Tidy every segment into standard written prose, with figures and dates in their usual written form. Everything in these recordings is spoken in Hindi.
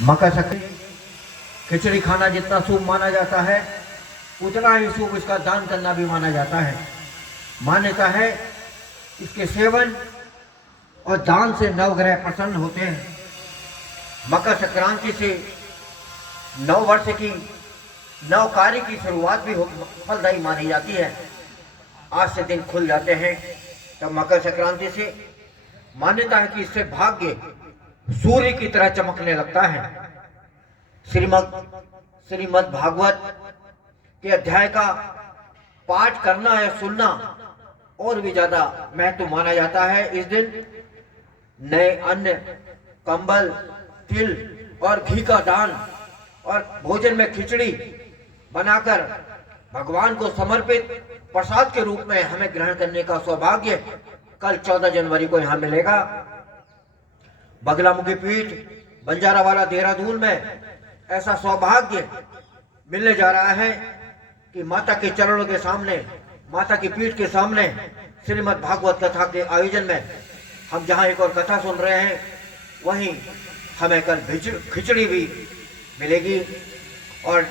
मकर संक्रांति खिचड़ी खाना जितना शुभ माना जाता है, उतना ही शुभ इसका दान करना भी माना जाता है। मान्यता है इसके सेवन और दान से नवग्रह प्रसन्न होते हैं। मकर संक्रांति से नव वर्ष की नव कार्य की शुरुआत भी फलदायी मानी जाती है। आज से दिन खुल जाते हैं तब मकर संक्रांति से मान्यता है कि इससे भाग्य सूर्य की तरह चमकने लगता है। श्रीमद् भागवत के अध्याय का पाठ करना या सुनना और भी ज्यादा महत्व माना जाता है। इस दिन नए अन्न, कंबल, तिल और घी का दान और भोजन में खिचड़ी बनाकर भगवान को समर्पित प्रसाद के रूप में हमें ग्रहण करने का सौभाग्य कल 14 जनवरी को यहाँ मिलेगा। बगलामुखी पीठ बंजारावाला देहरादून में ऐसा सौभाग्य मिलने जा रहा है कि माता के चरणों के सामने, माता की पीठ के सामने श्रीमद् भागवत कथा के आयोजन में हम जहाँ एक और कथा सुन रहे हैं, वहीं हमें कल खिचड़ी भी मिलेगी और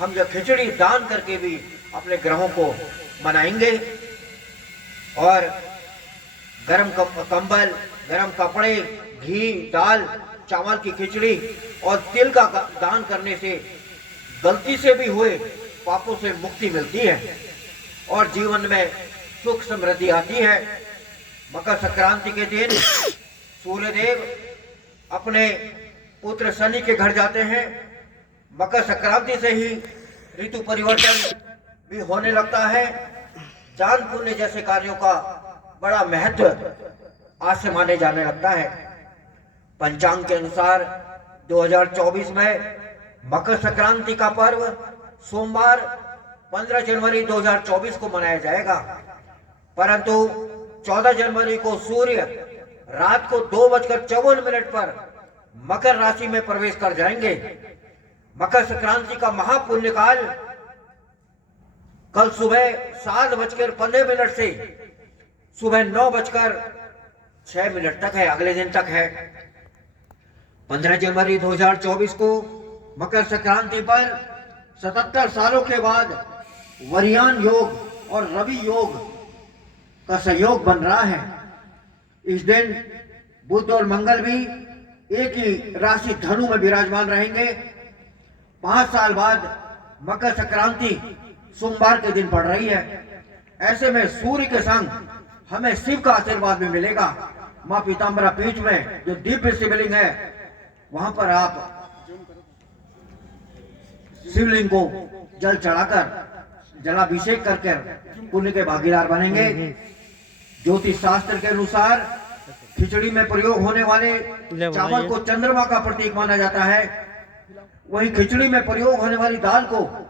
हम जो खिचड़ी दान करके भी अपने ग्रहों को मनाएंगे और गरम कंबल, गरम कपड़े, घी, दाल, चावल की खिचड़ी और तिल का दान करने से गलती से भी हुए पापों से मुक्ति मिलती है और जीवन में सुख समृद्धि आती है। मकर संक्रांति के दिन सूर्यदेव अपने पुत्र शनि के घर जाते हैं। मकर संक्रांति से ही ऋतु परिवर्तन भी होने लगता है। दान पुण्य जैसे कार्यों का बड़ा महत्व आज से माने जाने लगता है। पंचांग के अनुसार 2024 में मकर संक्रांति का पर्व सोमवार 15 जनवरी 2024 को मनाया जाएगा, परंतु 14 जनवरी को सूर्य रात को 2:54 पर मकर राशि में प्रवेश कर जाएंगे। मकर संक्रांति का महापुण्य काल कल सुबह 7:15 से सुबह 9:06 तक है, अगले दिन तक है। 15 जनवरी 2024 को मकर संक्रांति पर 77 सालों के बाद वरियान योग और रवि योग का संयोग बन रहा है। इस दिन बुध और मंगल भी एक ही राशि धनु में विराजमान रहेंगे। 5 साल बाद मकर संक्रांति सोमवार के दिन पड़ रही है। ऐसे में सूर्य के संग हमें शिव का आशीर्वाद भी मिलेगा। मां पीताम्बरा पीठ में जो दिव्य शिवलिंग है, वहां पर आप शिवलिंग को जल चढ़ाकर जलाभिषेक करके पुण्य के भागीदार बनेंगे। ज्योतिष शास्त्र के अनुसार खिचड़ी में प्रयोग होने वाले चावल को चंद्रमा का प्रतीक माना जाता है, वहीं खिचड़ी में प्रयोग होने वाली दाल को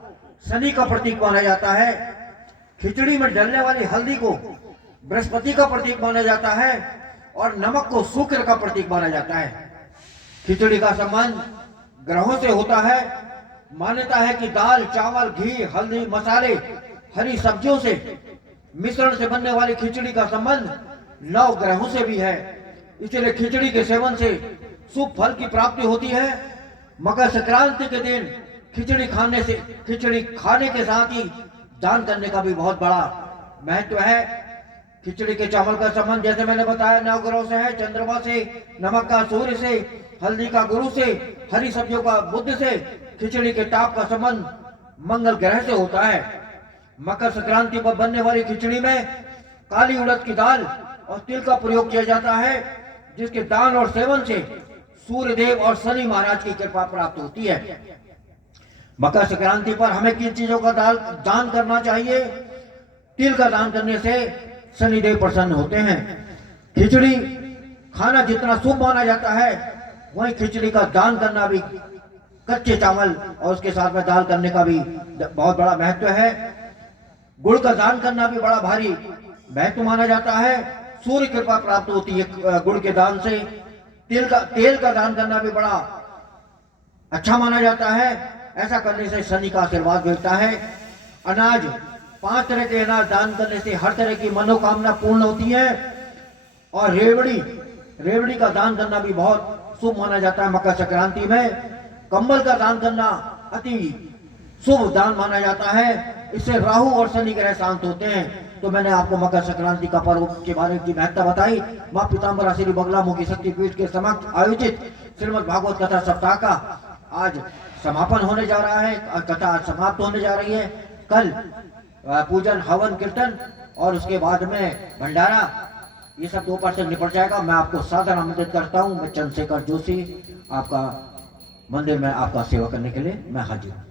शनि का प्रतीक माना जाता है। खिचड़ी में डलने वाली हल्दी को बृहस्पति का प्रतीक माना जाता है और नमक को शुक्र का प्रतीक माना जाता है। खिचड़ी का संबंध ग्रहों से होता है। मान्यता है कि दाल, चावल, घी, हल्दी, मसाले, हरी सब्जियों से मिश्रण से बनने वाली खिचड़ी का संबंध 9 ग्रहों से भी है। इसलिए खिचड़ी के सेवन से शुभ फल की प्राप्ति होती है। मकर संक्रांति के दिन खिचड़ी खाने के साथ ही दान करने का भी बहुत बड़ा महत्व है। खिचड़ी के चावल का संबंध जैसे मैंने बताया 9 ग्रहों से है, चंद्रमा से, नमक का सूर्य से, हल्दी का गुरु से, हरी सब्जियों का बुध से, खिचड़ी के ताप का संबंध मंगल ग्रह से होता है। मकर संक्रांति पर बनने वाली खिचड़ी में काली उड़द की दाल और तिल का प्रयोग किया जाता है, जिसके दान और सेवन से सूर्य देव और शनि महाराज की कृपा प्राप्त होती है। मकर संक्रांति पर हमें किन चीजों का दान करना चाहिए? तिल का दान करने से शनिदेव प्रसन्न होते हैं। खिचड़ी खाना जितना शुभ माना जाता है, वहीं खिचड़ी का दान करना भी, कच्चे चावल और उसके साथ में दाल करने का भी बहुत बड़ा महत्व है। गुड़ का दान करना भी बड़ा भारी महत्व माना जाता है। सूर्य कृपा प्राप्त होती है गुड़ के दान से। तेल का दान करना भी बड़ा अच्छा माना जाता है। ऐसा करने से शनि का आशीर्वाद मिलता है। अनाज, 5 तरह के अनाज दान करने से हर तरह की मनोकामना पूर्ण होती है। और रेवड़ी का दान करना भी बहुत शुभ माना जाता है। मकर संक्रांति में कंबल का दान करना अति शुभ दान माना जाता है। इससे राहु और शनि ग्रह शांत होते हैं। तो मैंने आपको मकर संक्रांति का पर्व के बारे की महत्ता बताई। मां पीताम्बरा श्री बगलामुखी शक्तिपीठ के समक्ष आयोजित श्रीमद् भागवत कथा सप्ताह का आज समापन होने जा रहा है। कथा आज समाप्त होने जा रही है। कल पूजन, हवन, कीर्तन और उसके बाद में भंडारा, ये सब दोपहर से निपट जाएगा। मैं आपको सादर आमंत्रित करता हूँ। मैं चंद्रशेखर जोशी आपका मंदिर में आपका सेवा करने के लिए मैं हाजिर हूँ।